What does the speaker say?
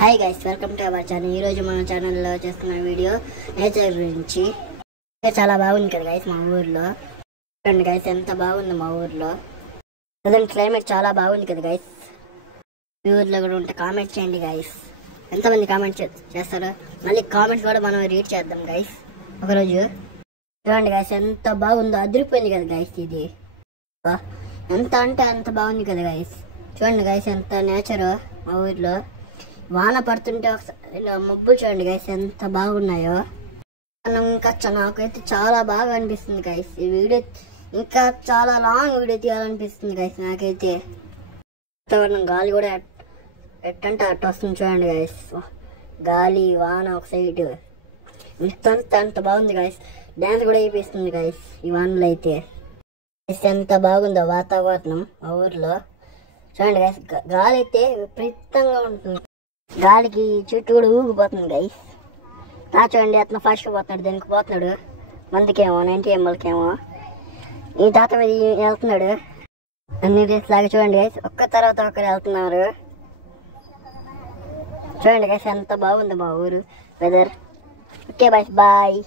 Hi guys, welcome to our channel. ఈరోజు మన ఛానల్లో చేస్తున్న వీడియో నేచర్ గురించి. చాలా బాగుంది కదా గైస్ మా ఊర్లో. చూడండి గైస్ ఎంత బాగుంది మా ఊర్లో. ప్రజెంట్ క్లైమేట్ చాలా బాగుంది కదా గైస్. మీ ఊర్లో కూడా ఉంటే కామెంట్ చేయండి గైస్. ఎంతమంది కామెంట్ చేస్తారో మళ్ళీ కామెంట్స్ కూడా మనం రీడ్ చేద్దాం గైస్ ఒకరోజు. చూడండి గైస్ ఎంత బాగుందో, అదిరిపోయింది కదా గైస్. ఇది ఎంత అంటే అంత బాగుంది కదా గైస్. చూడండి గైస్ ఎంత నేచర్ మా ఊర్లో. వాన పడుతుంటే ఒకసారి మబ్బులు చూడండి గైస్ ఎంత బాగున్నాయో. ఇంకా నాకైతే చాలా బాగా అనిపిస్తుంది గైస్. ఈ వీడియో ఇంకా చాలా లాంగ్ వీడియో తీయాలనిపిస్తుంది గైస్ నాకైతే. వాతావరణం గాలి కూడా ఎట్టంటే అట్ట వస్తుంది చూడండి గైస్. గాలి వాన ఒక సైడ్ అంత బాగుంది గైస్. డ్యాన్స్ కూడా అయిపోతుంది గైస్ ఈ వానలో అయితే. ఎంత బాగుందో వాతావరణం మా ఊర్లో. చూడండి గైస్ గాలి అయితే విపరీతంగా ఉంటుంది. గాలికి చెట్టు కూడా ఊగిపోతుంది గైస్. చూడండి అతను ఫస్ట్ పోతున్నాడు, దేనికి పోతున్నాడు మందికేమో 90 mlకేమో. ఈ తాత మీద వెళ్తున్నాడు అన్ని రేస్ లాగా. చూడండి గైస్ ఒక్క తర్వాత ఒకరు వెళ్తున్నారు. చూడండి గైస్ ఎంత బాగుంది మా ఊరు వెదర్. Okay bye.